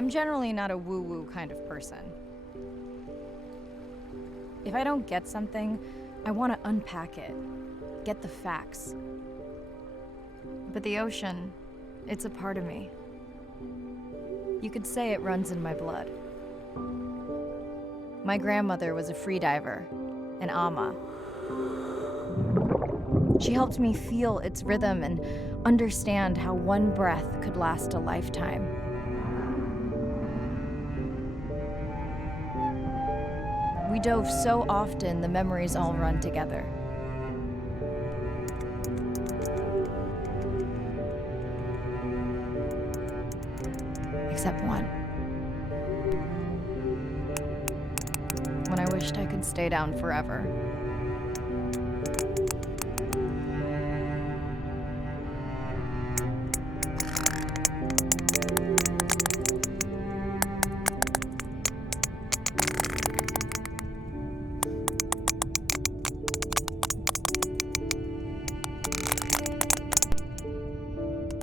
I'm generally not a woo-woo kind of person. If I don't get something, I want to unpack it, get the facts. But the ocean, it's a part of me. You could say it runs in my blood. My grandmother was a freediver, an ama. She helped me feel its rhythm and understand how one breath could last a lifetime. We dove so often, the memories all run together. Except one. When I wished I could stay down forever.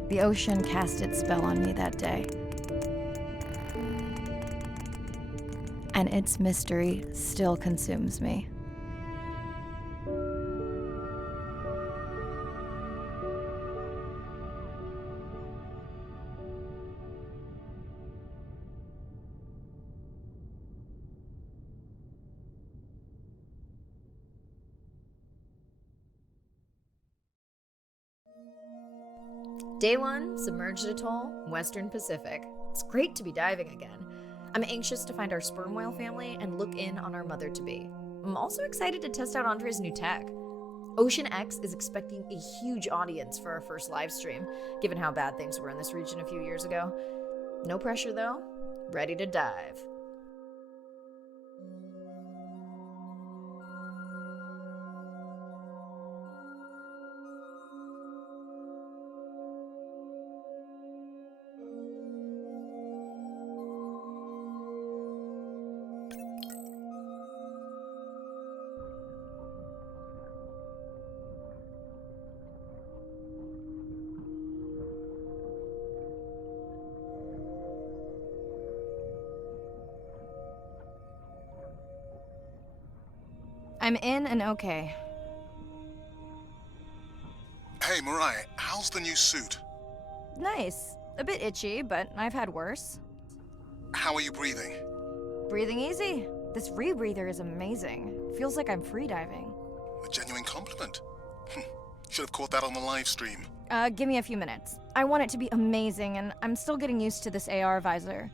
The ocean cast its spell on me that day. And its mystery still consumes me. Day 1, Submerged Atoll, Western Pacific. It's great to be diving again. I'm anxious to find our sperm whale family and look in on our mother-to-be. I'm also excited to test out Andre's new tech. Ocean X is expecting a huge audience for our first live stream, given how bad things were in this region a few years ago. No pressure though, ready to dive. I'm in and okay. Hey, Mirai, how's the new suit? Nice. A bit itchy, but I've had worse. How are you breathing? Breathing easy. This rebreather is amazing. Feels like I'm freediving. A genuine compliment. Should have caught that on the live stream. Give me a few minutes. I want it to be amazing, and I'm still getting used to this AR visor.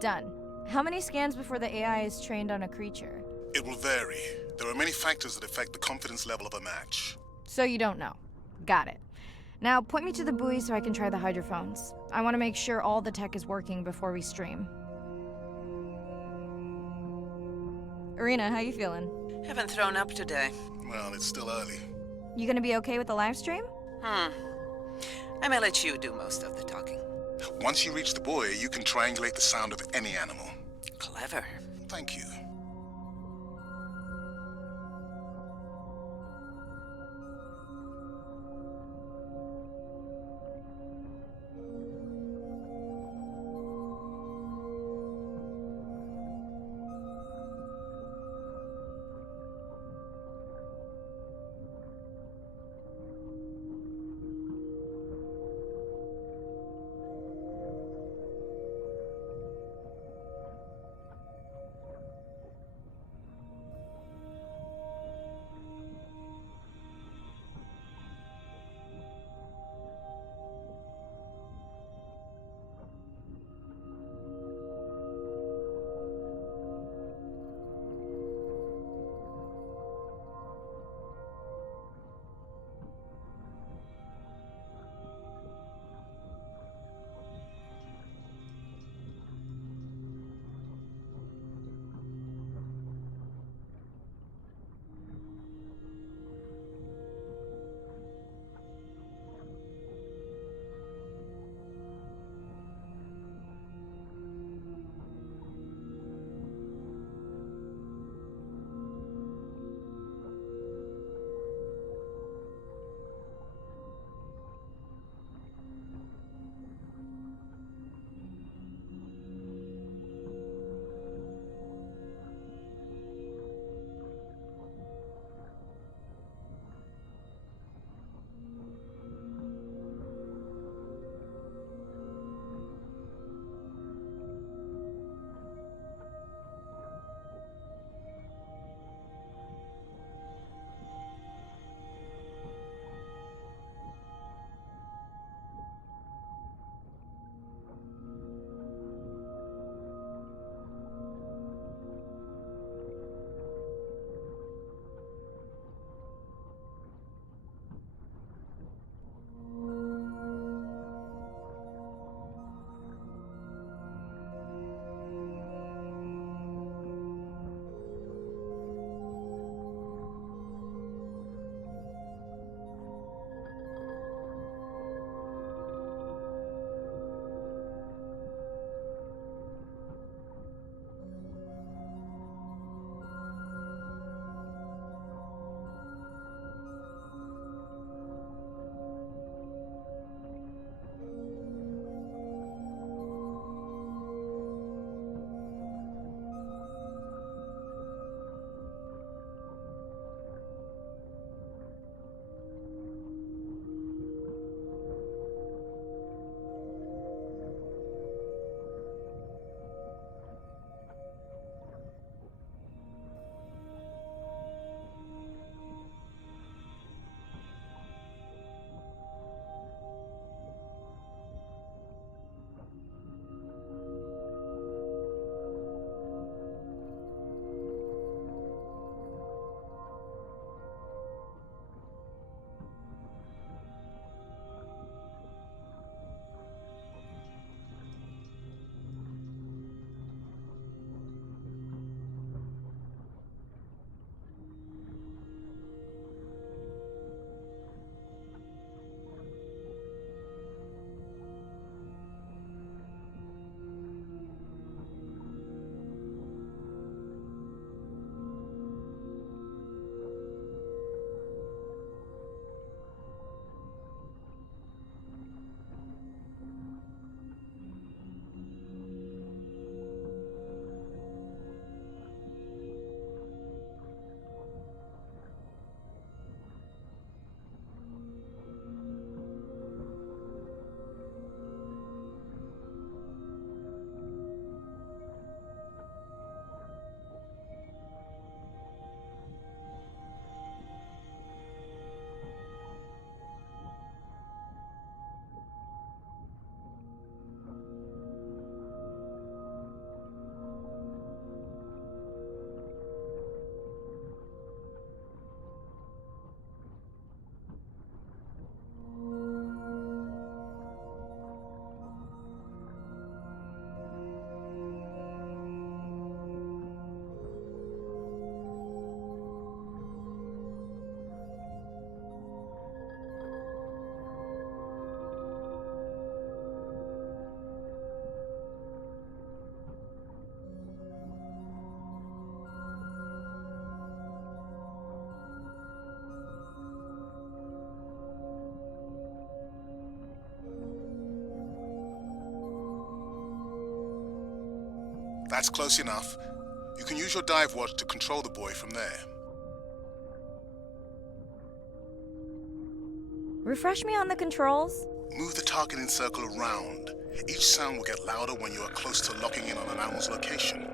Done. How many scans before the AI is trained on a creature? It will vary. There are many factors that affect the confidence level of a match. So you don't know. Got it. Now point me to the buoy so I can try the hydrophones. I want to make sure all the tech is working before we stream. Irina, how you feeling? Haven't thrown up today. Well, it's still early. You gonna be okay with the live stream? I may let you do most of the talking. Once you reach the buoy, you can triangulate the sound of any animal. Clever. Thank you. That's close enough. You can use your dive watch to control the buoy from there. Refresh me on the controls? Move the targeting circle around. Each sound will get louder when you are close to locking in on an animal's location.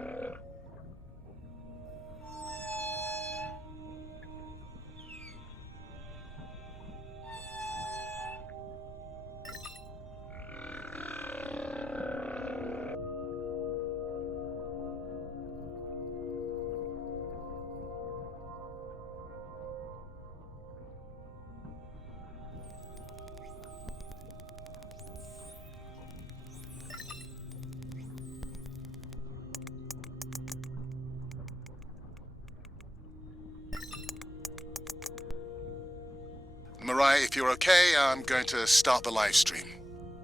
Mariah, if you're okay, I'm going to start the live stream.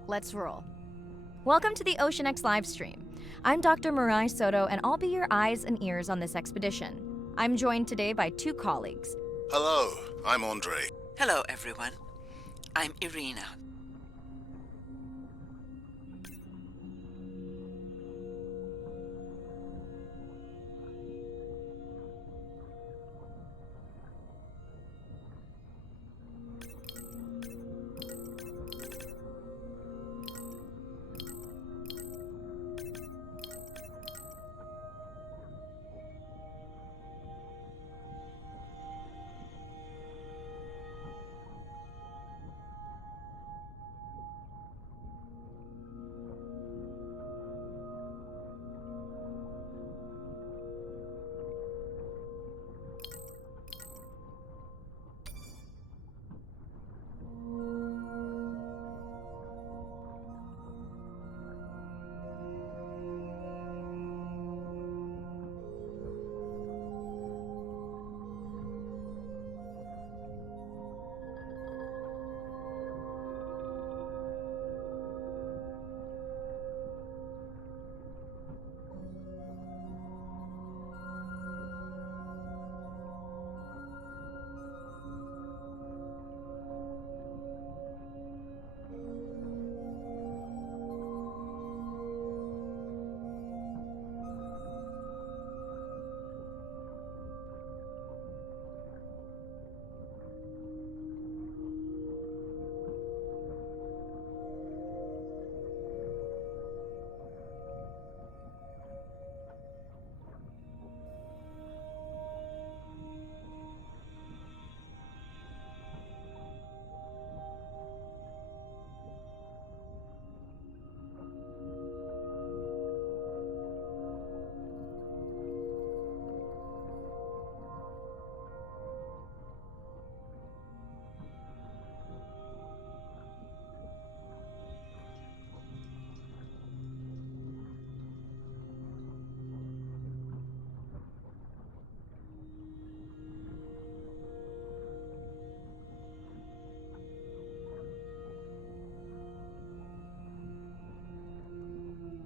Let's roll. Welcome to the OceanX livestream. I'm Dr. Mirai Soto, and I'll be your eyes and ears on this expedition. I'm joined today by two colleagues. Hello, I'm Andre. Hello, everyone. I'm Irina.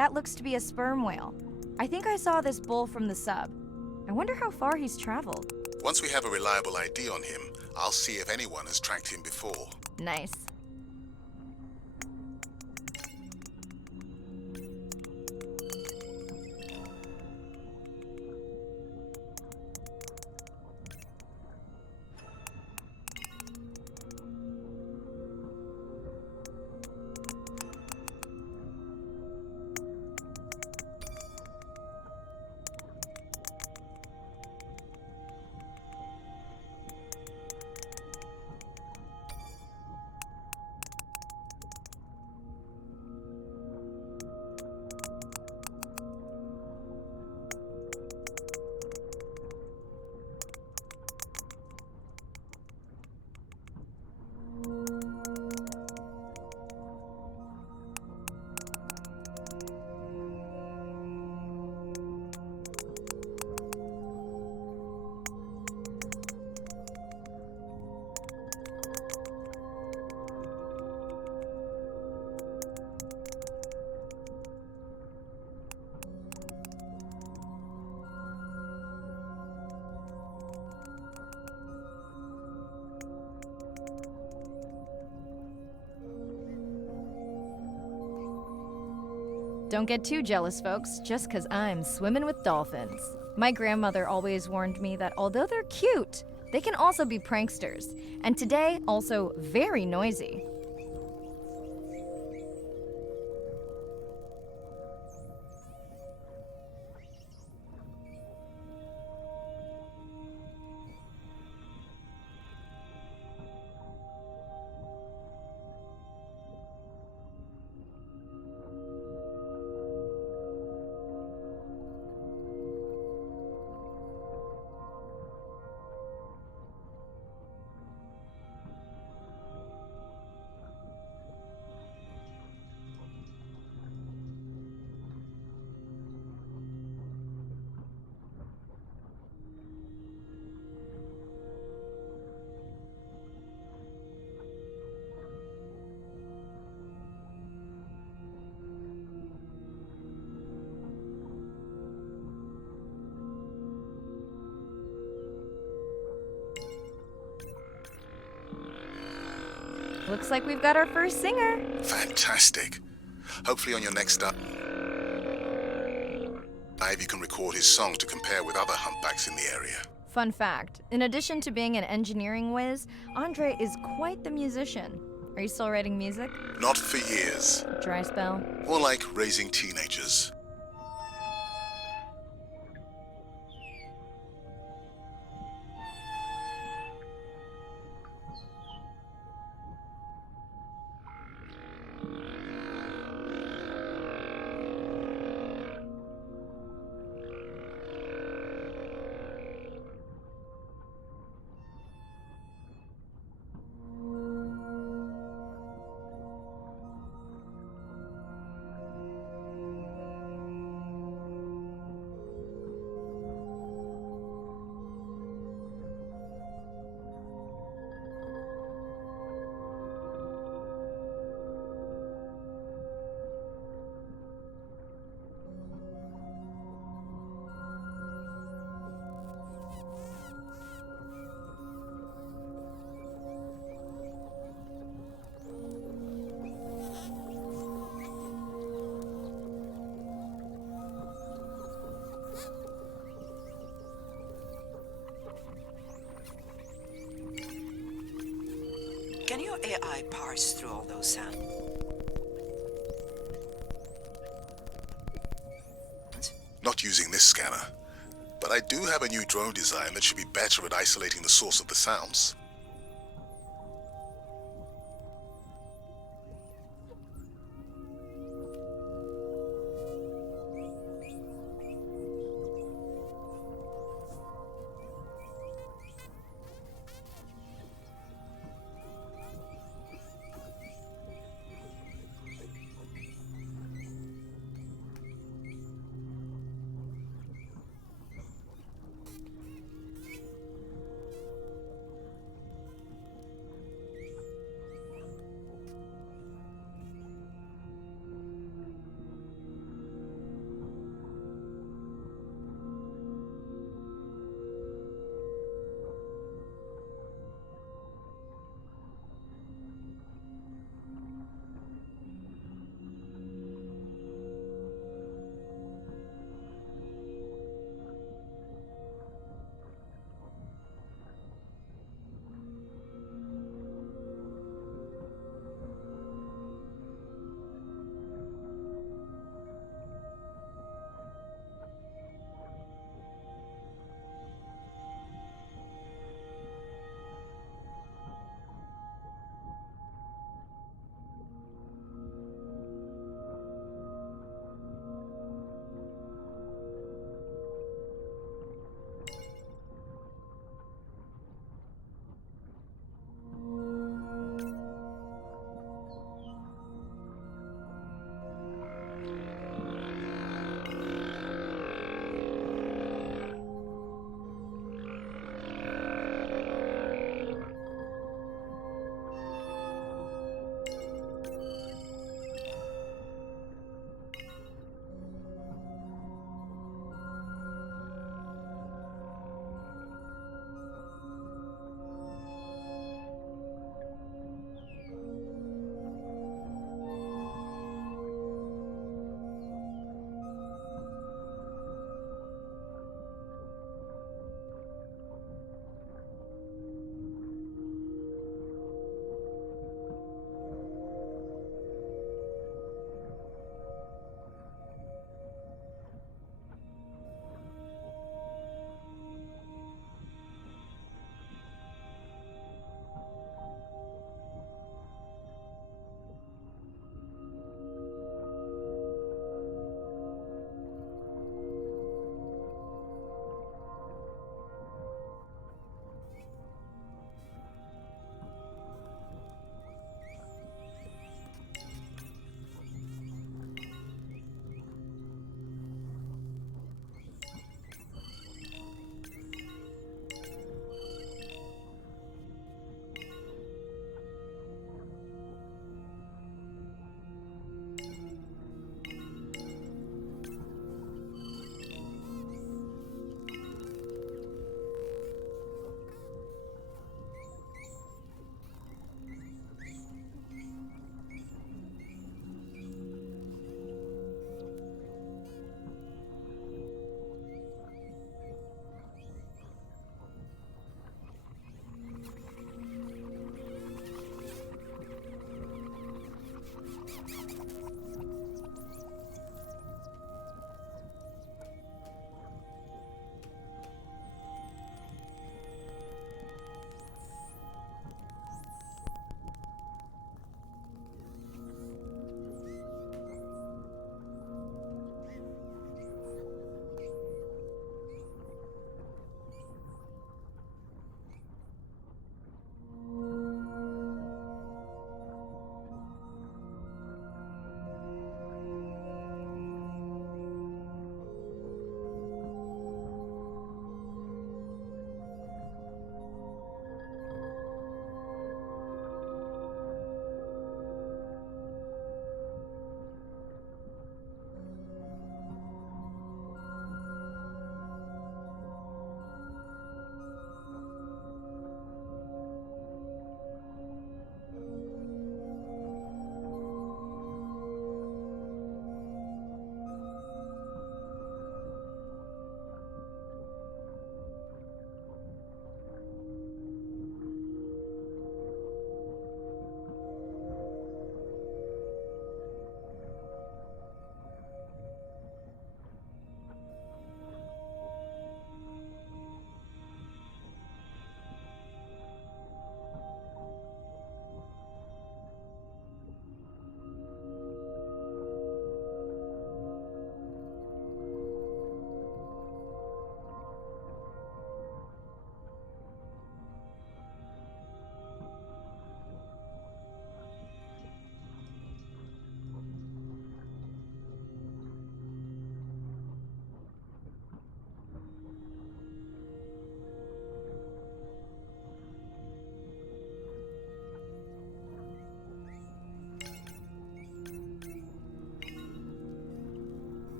That looks to be a sperm whale. I think I saw this bull from the sub. I wonder how far he's traveled. Once we have a reliable ID on him, I'll see if anyone has tracked him before. Nice. Don't get too jealous, folks, just 'cause I'm swimming with dolphins. My grandmother always warned me that although they're cute, they can also be pranksters, and today, also very noisy. Looks like we've got our first singer. Fantastic. Hopefully on your next dive you can record his song to compare with other humpbacks in the area. Fun fact, in addition to being an engineering whiz, Andre is quite the musician. Are you still writing music? Not for years. Dry spell? More like raising teenagers. Can your AI parse through all those sounds? Not using this scanner. But I do have a new drone design that should be better at isolating the source of the sounds.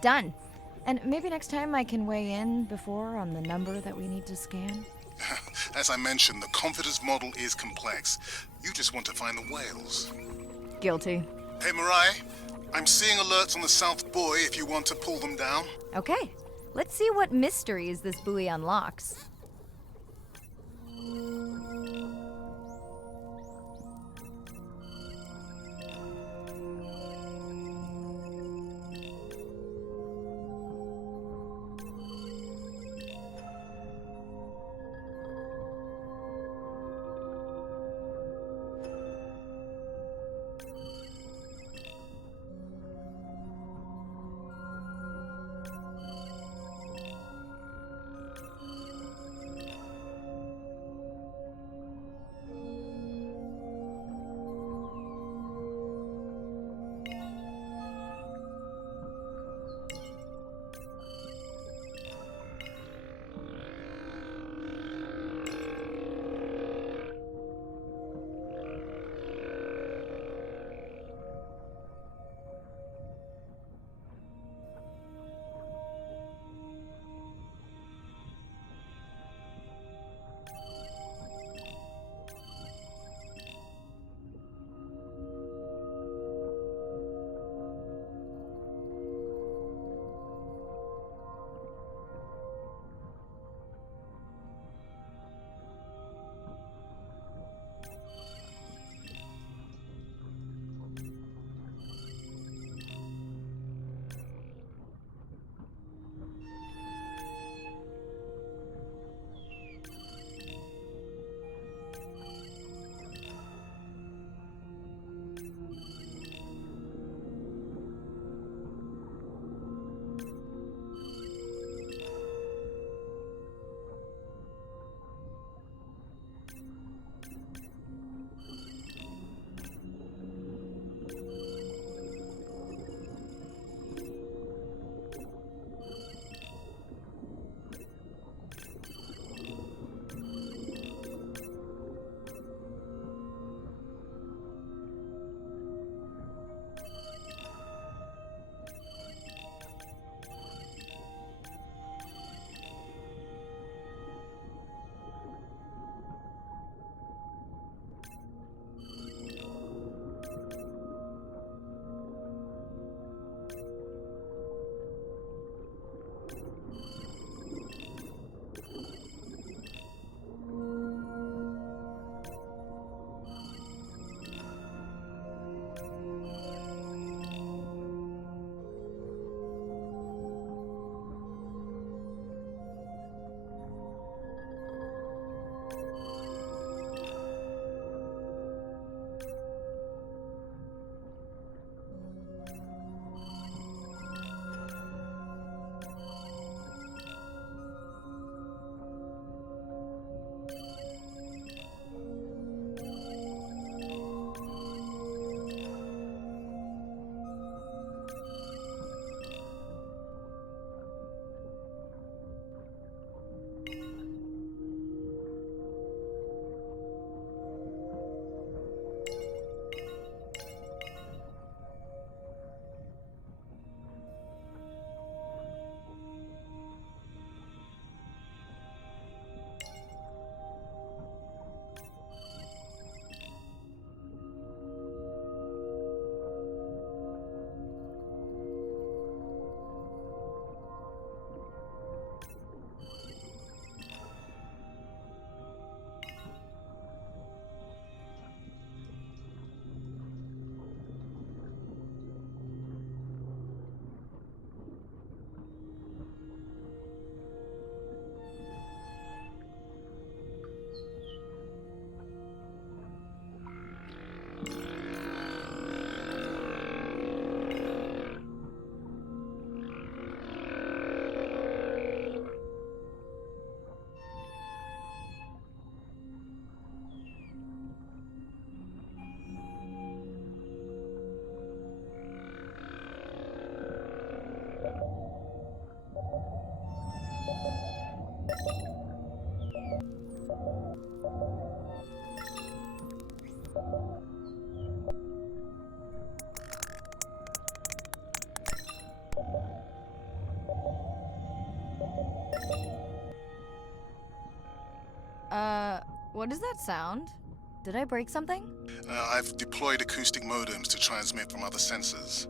Done. And maybe next time I can weigh in before on the number that we need to scan. As I mentioned, the Confidence model is complex. You just want to find the whales. Guilty. Hey, Mirai, I'm seeing alerts on the South Buoy if you want to pull them down. Okay, let's see what mysteries this buoy unlocks. What does that sound? Did I break something? I've deployed acoustic modems to transmit from other sensors.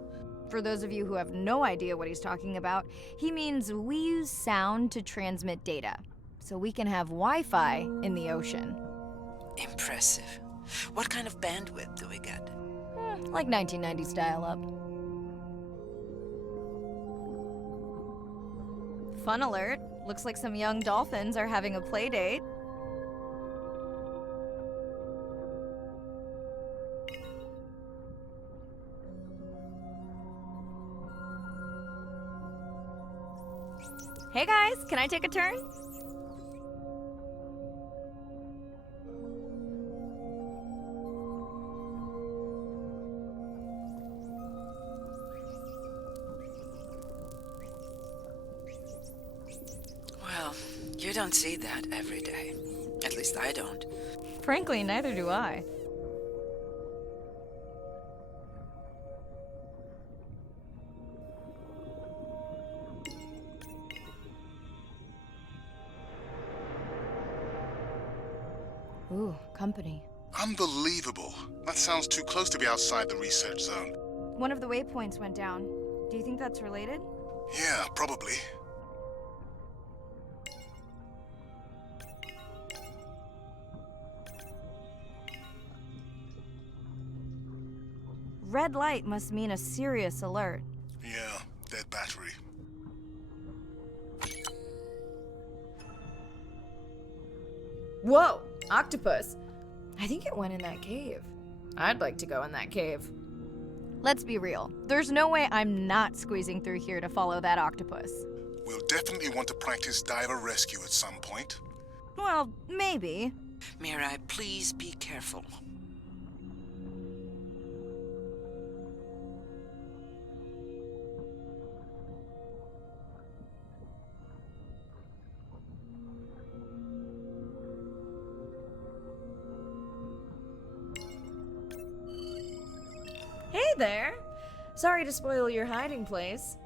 For those of you who have no idea what he's talking about, he means we use sound to transmit data, so we can have Wi-Fi in the ocean. Impressive. What kind of bandwidth do we get? Like 1990s dial-up. Fun alert. Looks like some young dolphins are having a play date. Hey guys, can I take a turn? Well, you don't see that every day. At least I don't. Frankly, neither do I. Ooh, company. Unbelievable. That sounds too close to be outside the research zone. One of the waypoints went down. Do you think that's related? Yeah, probably. Red light must mean a serious alert. Yeah, dead battery. Whoa! Octopus! I think it went in that cave. I'd like to go in that cave. Let's be real. There's no way I'm not squeezing through here to follow that octopus. We'll definitely want to practice diver rescue at some point. Well, maybe. Mirai, please be careful. Hey there! Sorry to spoil your hiding place.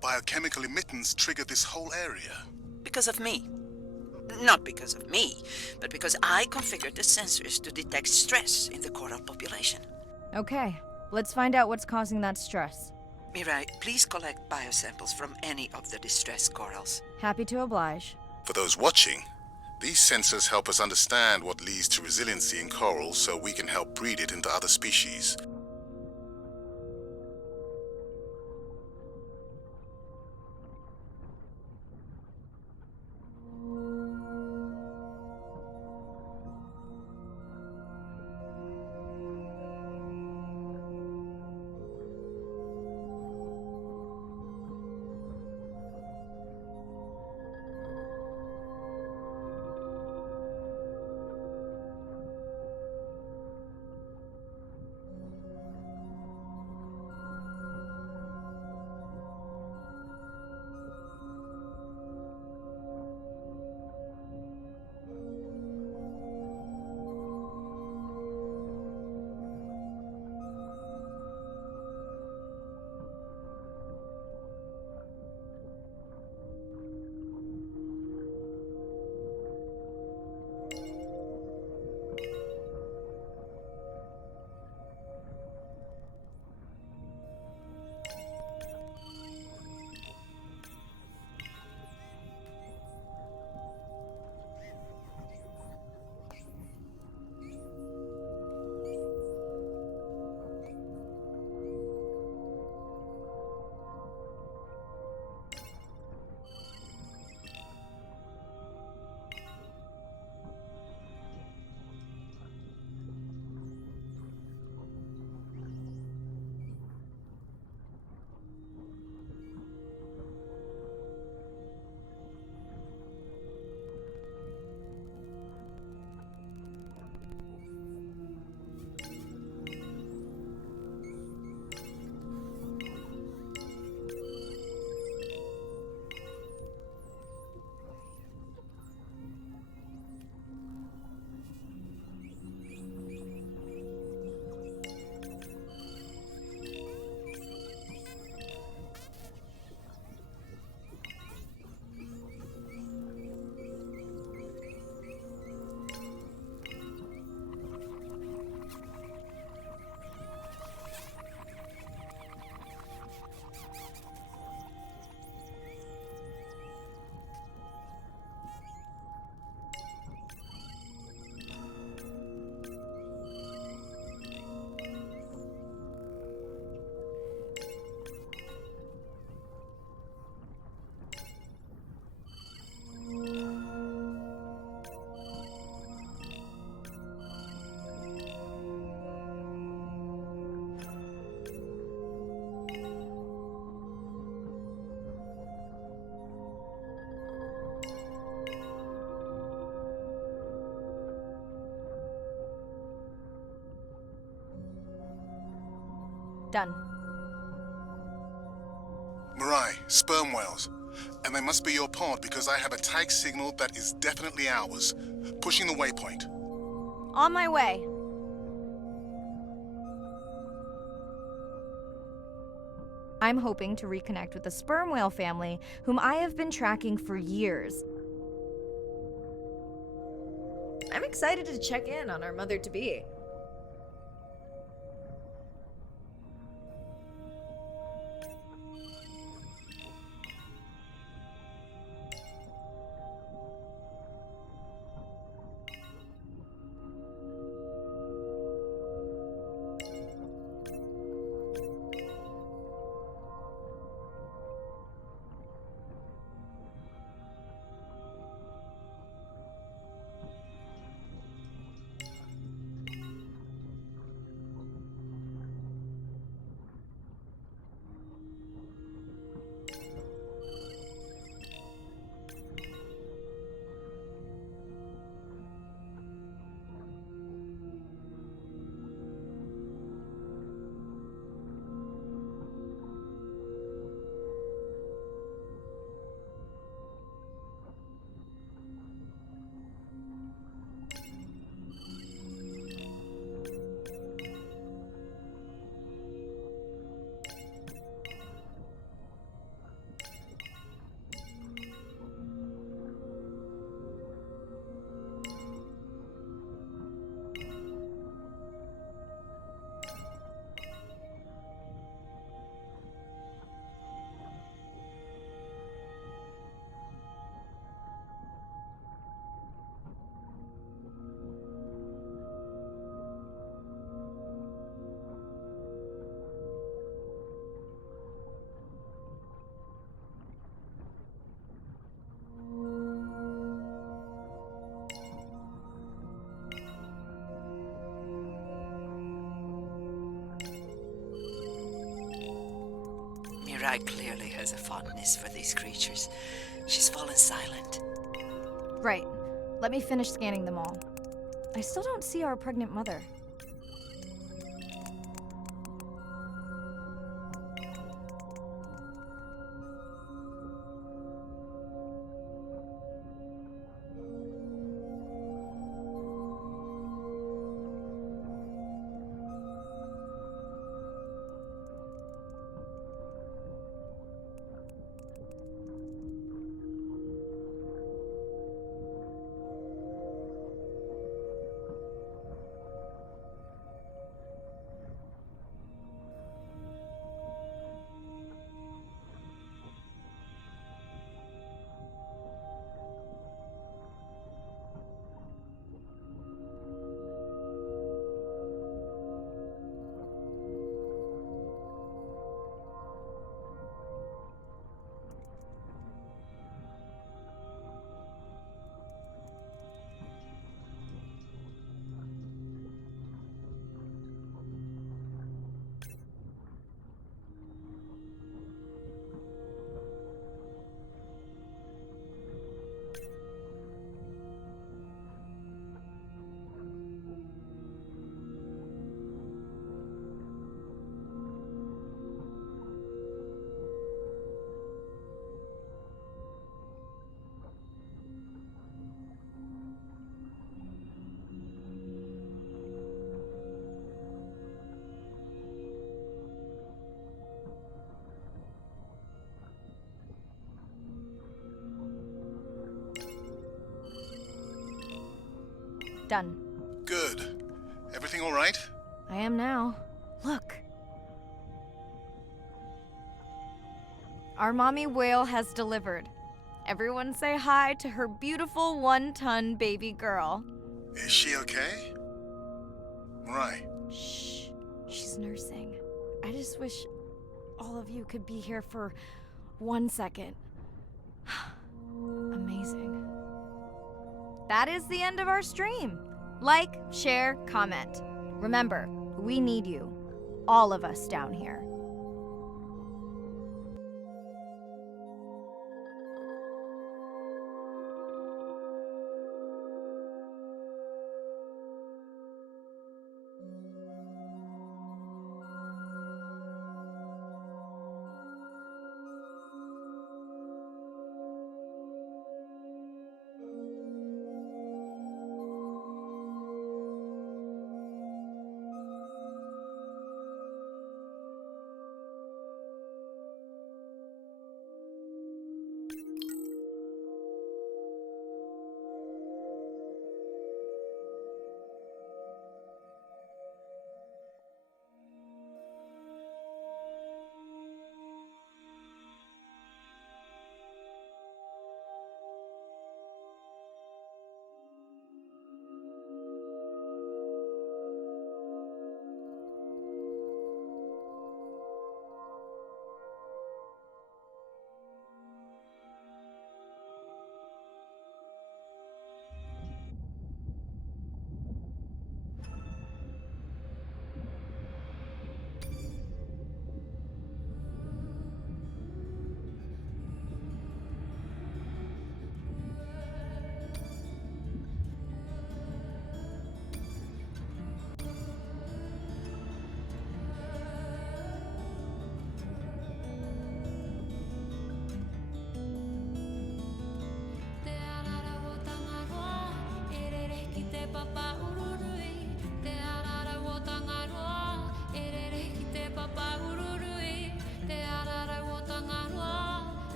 Biochemical emittance triggered this whole area. Because of me. Not because of me, but because I configured the sensors to detect stress in the coral population. Okay, let's find out what's causing that stress. Mirai, please collect biosamples from any of the distressed corals. Happy to oblige. For those watching, These sensors help us understand what leads to resiliency in coral so we can help breed it into other species. Done. Mirai, sperm whales. And they must be your pod because I have a tag signal that is definitely ours. Pushing the waypoint. On my way. I'm hoping to reconnect with the sperm whale family, whom I have been tracking for years. I'm excited to check in on our mother-to-be. Mirai clearly has a fondness for these creatures. She's fallen silent. Right. Let me finish scanning them all. I still don't see our pregnant mother. Done. Good. Everything all right? I am now. Look. Our mommy whale has delivered. Everyone say hi to her beautiful 1-ton baby girl. Is she okay? Right. Shh. She's nursing. I just wish all of you could be here for 1 second. Amazing. That is the end of our stream. Like, share, comment. Remember, we need you. All of us down here.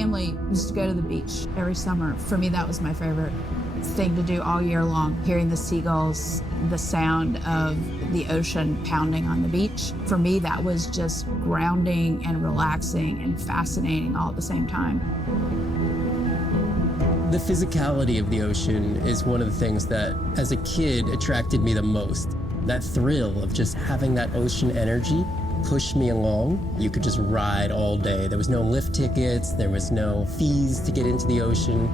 family used to go to the beach every summer. For me, that was my favorite thing to do all year long, hearing the seagulls, the sound of the ocean pounding on the beach. For me, that was just grounding and relaxing and fascinating all at the same time. The physicality of the ocean is one of the things that, as a kid, attracted me the most. That thrill of just having that ocean energy push me along. You could just ride all day. There was no lift tickets, there was no fees to get into the ocean.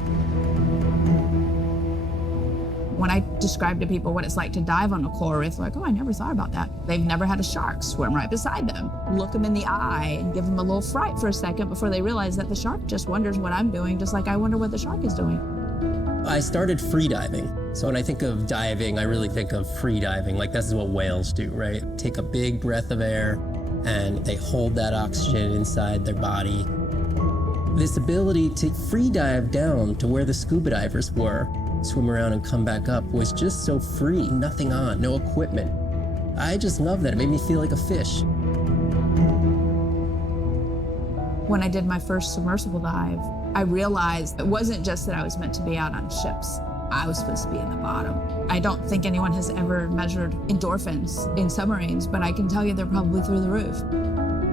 When I describe to people what it's like to dive on a coral reef, they're like, oh, I never thought about that. They've never had a shark swim right beside them. Look them in the eye and give them a little fright for a second before they realize that the shark just wonders what I'm doing, just like I wonder what the shark is doing. I started free diving. So when I think of diving, I really think of free diving. Like, this is what whales do, right? Take a big breath of air and they hold that oxygen inside their body. This ability to free dive down to where the scuba divers were, swim around and come back up, was just so free, nothing on, no equipment. I just love that. It made me feel like a fish. When I did my first submersible dive, I realized it wasn't just that I was meant to be out on ships. I was supposed to be in the bottom. I don't think anyone has ever measured endorphins in submarines, but I can tell you they're probably through the roof.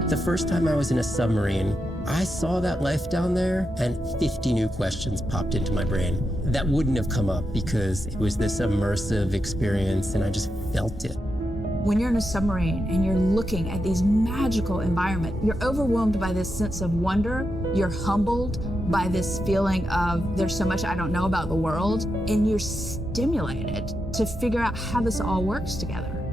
The first time I was in a submarine, I saw that life down there and 50 new questions popped into my brain that wouldn't have come up because it was this immersive experience and I just felt it. When you're in a submarine and you're looking at these magical environments, you're overwhelmed by this sense of wonder. You're humbled by this feeling of there's so much I don't know about the world, and you're stimulated to figure out how this all works together.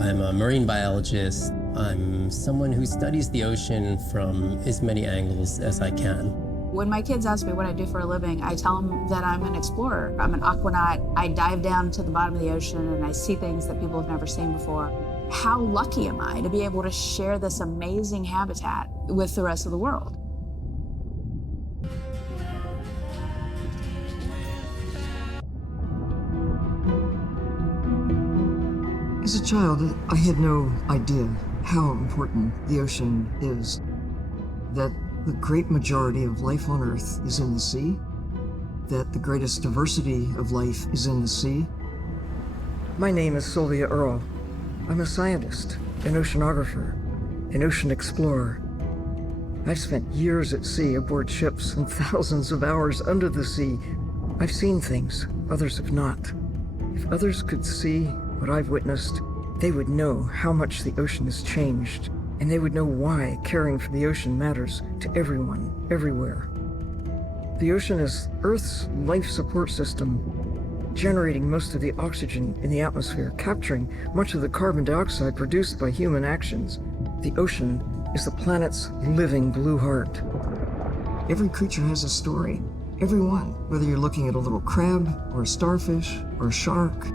I'm a marine biologist. I'm someone who studies the ocean from as many angles as I can. When my kids ask me what I do for a living, I tell them that I'm an explorer. I'm an aquanaut. I dive down to the bottom of the ocean and I see things that people have never seen before. How lucky am I to be able to share this amazing habitat with the rest of the world? As a child, I had no idea how important the ocean is, that the great majority of life on Earth is in the sea, that the greatest diversity of life is in the sea. My name is Sylvia Earle. I'm a scientist, an oceanographer, an ocean explorer. I've spent years at sea aboard ships and thousands of hours under the sea. I've seen things others have not. If others could see what I've witnessed, they would know how much the ocean has changed, and they would know why caring for the ocean matters to everyone, everywhere. The ocean is Earth's life support system, generating most of the oxygen in the atmosphere, capturing much of the carbon dioxide produced by human actions. The ocean is the planet's living blue heart. Every creature has a story, every one, whether you're looking at a little crab, or a starfish, or a shark.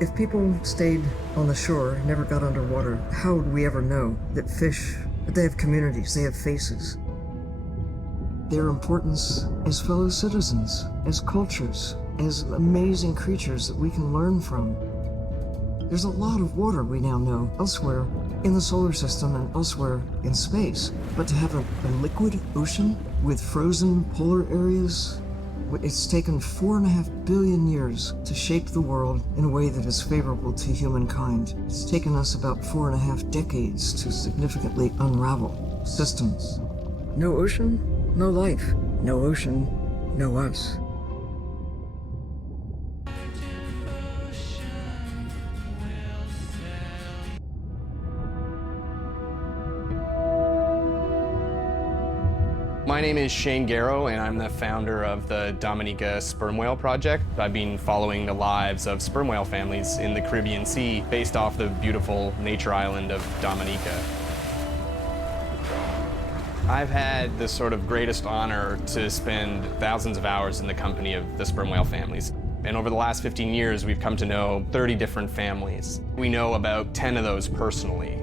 If people stayed on the shore and never got underwater, how would we ever know that fish, that they have communities, they have faces? Their importance as fellow citizens, as cultures, as amazing creatures that we can learn from. There's a lot of water we now know elsewhere in the solar system and elsewhere in space. But to have a liquid ocean with frozen polar areas, it's taken 4.5 billion years to shape the world in a way that is favorable to humankind. It's taken us about 4.5 decades to significantly unravel systems. No ocean, no life. No ocean, no us. My name is Shane Garrow, and I'm the founder of the Dominica Sperm Whale Project. I've been following the lives of sperm whale families in the Caribbean Sea based off the beautiful nature island of Dominica. I've had the sort of greatest honor to spend thousands of hours in the company of the sperm whale families. And over the last 15 years, we've come to know 30 different families. We know about 10 of those personally.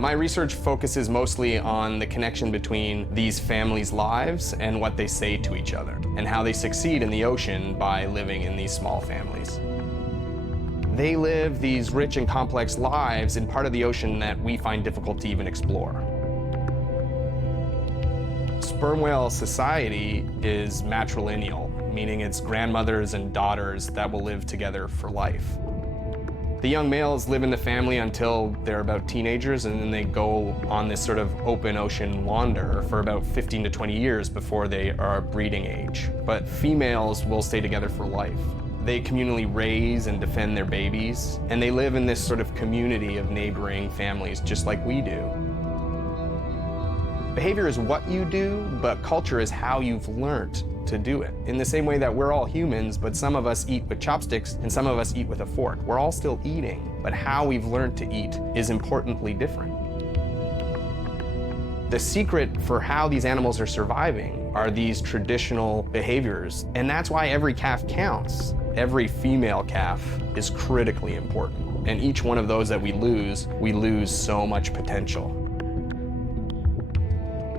My research focuses mostly on the connection between these families' lives and what they say to each other, and how they succeed in the ocean by living in these small families. They live these rich and complex lives in part of the ocean that we find difficult to even explore. Sperm whale society is matrilineal, meaning it's grandmothers and daughters that will live together for life. The young males live in the family until they're about teenagers, and then they go on this sort of open ocean wander for about 15 to 20 years before they are breeding age. But females will stay together for life. They communally raise and defend their babies, and they live in this sort of community of neighboring families just like we do. Behavior is what you do, but culture is how you've learned to do it. In the same way that we're all humans, but some of us eat with chopsticks and some of us eat with a fork. We're all still eating, but how we've learned to eat is importantly different. The secret for how these animals are surviving are these traditional behaviors, and that's why every calf counts. Every female calf is critically important, and each one of those that we lose so much potential.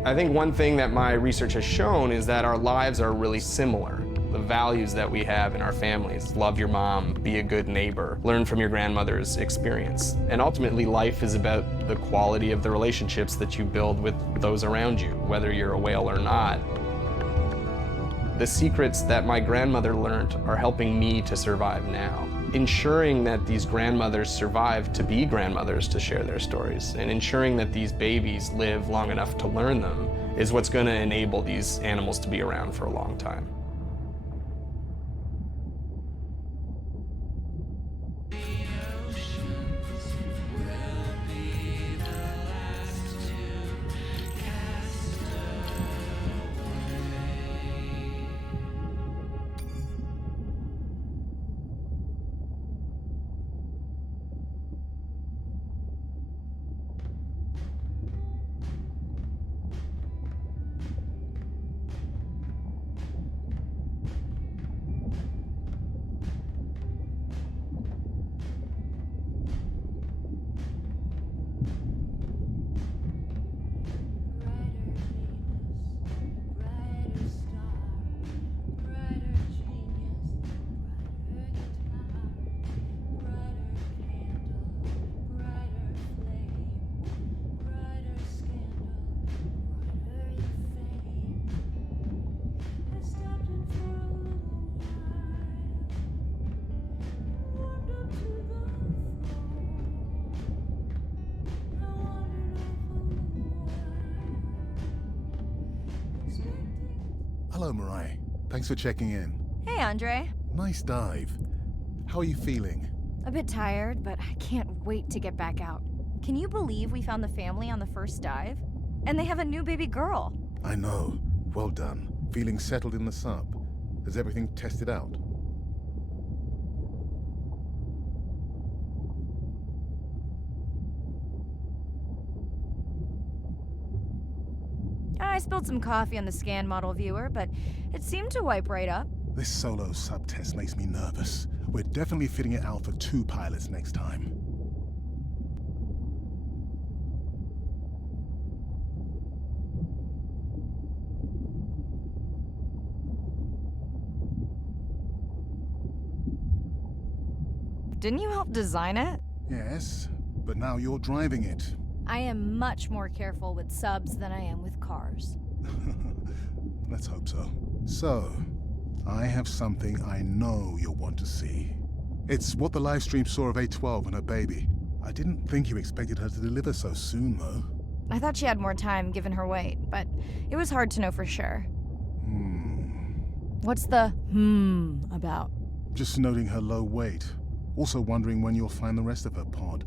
I think one thing that my research has shown is that our lives are really similar. The values that we have in our families, love your mom, be a good neighbor, learn from your grandmother's experience. And ultimately, life is about the quality of the relationships that you build with those around you, whether you're a whale or not. The secrets that my grandmother learned are helping me to survive now. Ensuring that these grandmothers survive to be grandmothers to share their stories, and ensuring that these babies live long enough to learn them is what's going to enable these animals to be around for a long time. Hello, Mirai. Thanks for checking in. Hey, Andre. Nice dive. How are you feeling? A bit tired, but I can't wait to get back out. Can you believe we found the family on the first dive? And they have a new baby girl. I know. Well done. Feeling settled in the sub. Has everything tested out? I spilled some coffee on the scan model viewer, but it seemed to wipe right up. This solo sub test makes me nervous. We're definitely fitting it out for 2 pilots next time. Didn't you help design it? Yes, but now you're driving it. I am much more careful with subs than I am with cars. Let's hope so. So, I have something I know you'll want to see. It's what the live stream saw of A12 and her baby. I didn't think you expected her to deliver so soon, though. I thought she had more time given her weight, but it was hard to know for sure. What's the about? Just noting her low weight. Also wondering when you'll find the rest of her pod.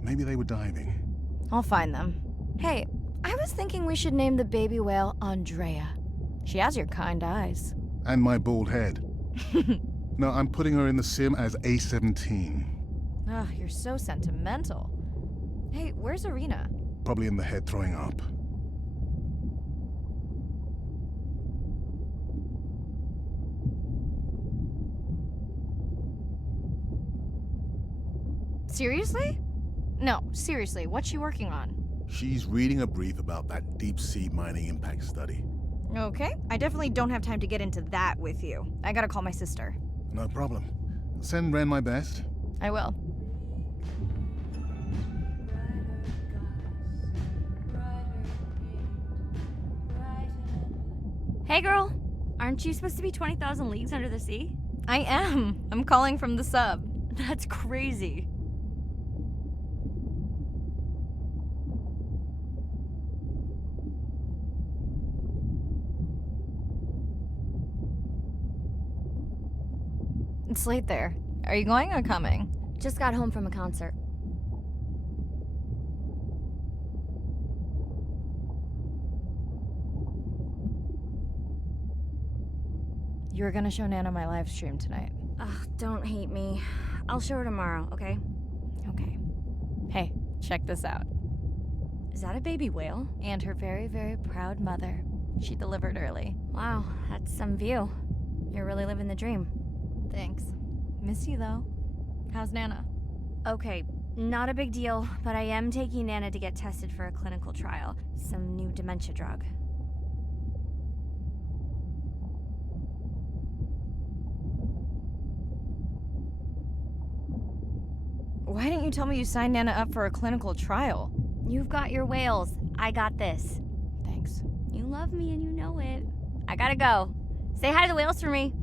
Maybe they were diving. I'll find them. Hey, I was thinking we should name the baby whale Andrea. She has your kind eyes. And my bald head. No, I'm putting her in the sim as A17. Ugh, you're so sentimental. Hey, where's Arena? Probably in the head throwing up. Seriously? No, seriously, what's she working on? She's reading a brief about that deep-sea mining impact study. Okay, I definitely don't have time to get into that with you. I gotta call my sister. No problem. Send Ren my best. I will. Hey girl, aren't you supposed to be 20,000 leagues under the sea? I am. I'm calling from the sub. That's crazy. It's late there. Are you going or coming? Just got home from a concert. You were gonna show Nana my live stream tonight. Ugh, don't hate me. I'll show her tomorrow, okay? Okay. Hey, check this out. Is that a baby whale? And her very, very proud mother. She delivered early. Wow, that's some view. You're really living the dream. Thanks. Miss you, though. How's Nana? Okay, not a big deal, but I am taking Nana to get tested for a clinical trial. Some new dementia drug. Why didn't you tell me you signed Nana up for a clinical trial? You've got your whales. I got this. Thanks. You love me and you know it. I gotta go. Say hi to the whales for me.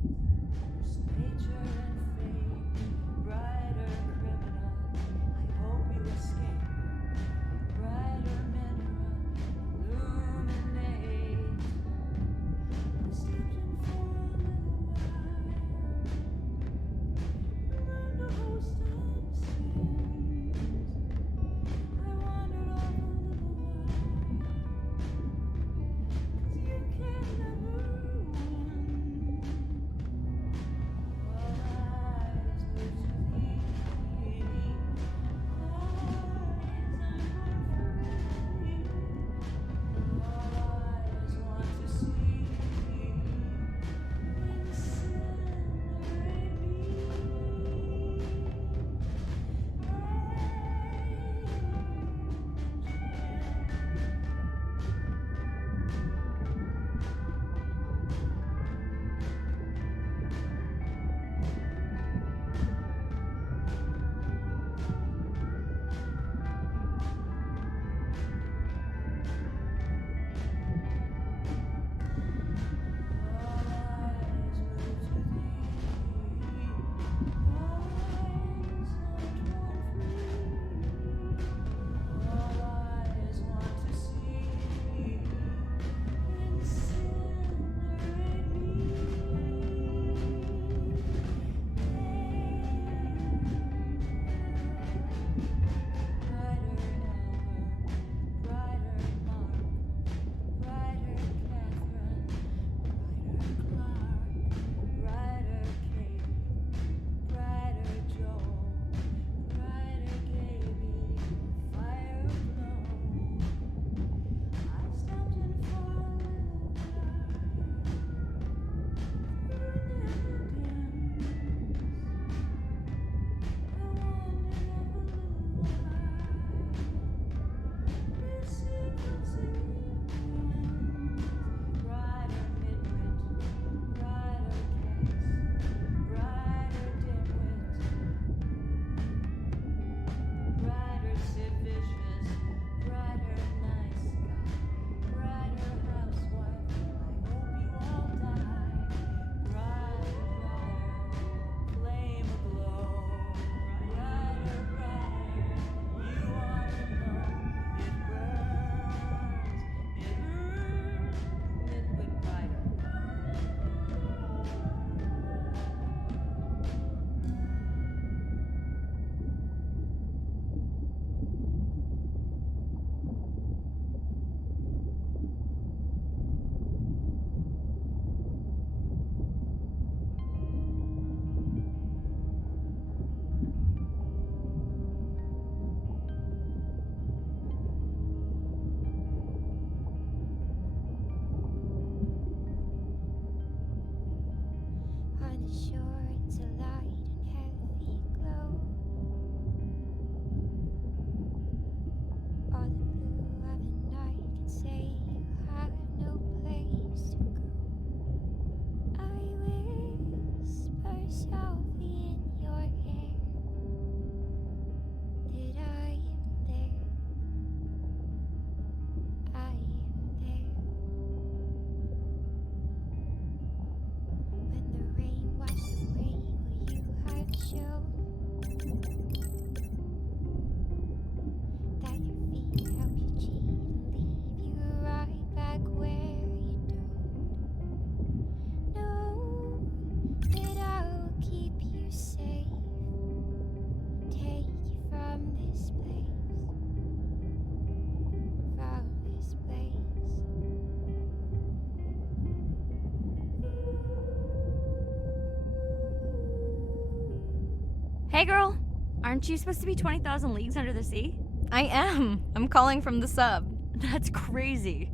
Hey, girl. Aren't you supposed to be 20,000 leagues under the sea? I am. I'm calling from the sub. That's crazy.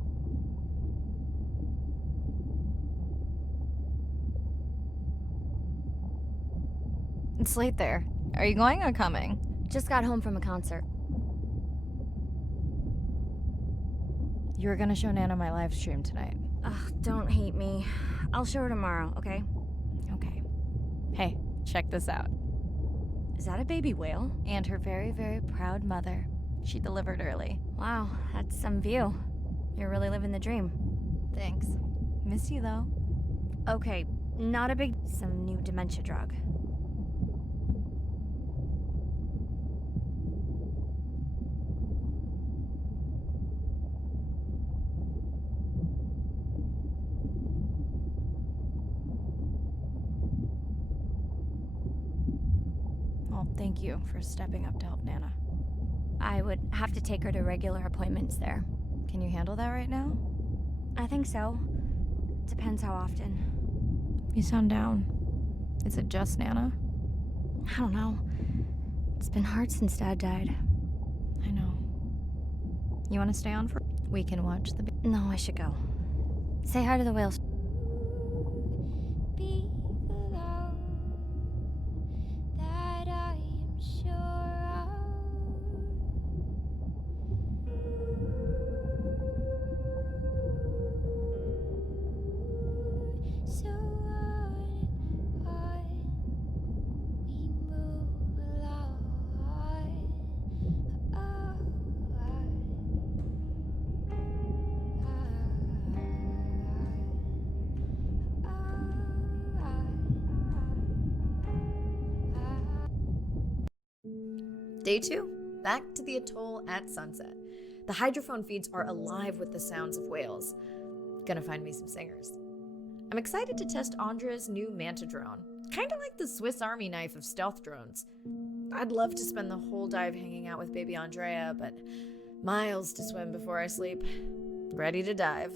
It's late there. Are you going or coming? Just got home from a concert. You were gonna show Nana my live stream tonight. Ugh, don't hate me. I'll show her tomorrow, okay? Okay. Hey, check this out. Is that a baby whale? And her very, very proud mother. She delivered early. Wow, that's some view. You're really living the dream. Thanks. Miss you, though. Okay, not a big... Some new dementia drug. Well, thank you for stepping up to help Nana. I would have to take her to regular appointments there. Can you handle that right now? I think so. Depends how often. You sound down. Is it just Nana? I don't know. It's been hard since Dad died. I know. You want to stay on for... We can watch the... No, I should go. Say hi to the whales. Be the love that I am sure of. So on we move along. Day 2, back to the atoll at sunset. The hydrophone feeds are alive with the sounds of whales. Gonna find me some singers. I'm excited to test Andrea's new Manta drone. Kinda like the Swiss Army knife of stealth drones. I'd love to spend the whole dive hanging out with baby Andrea, but miles to swim before I sleep. Ready to dive.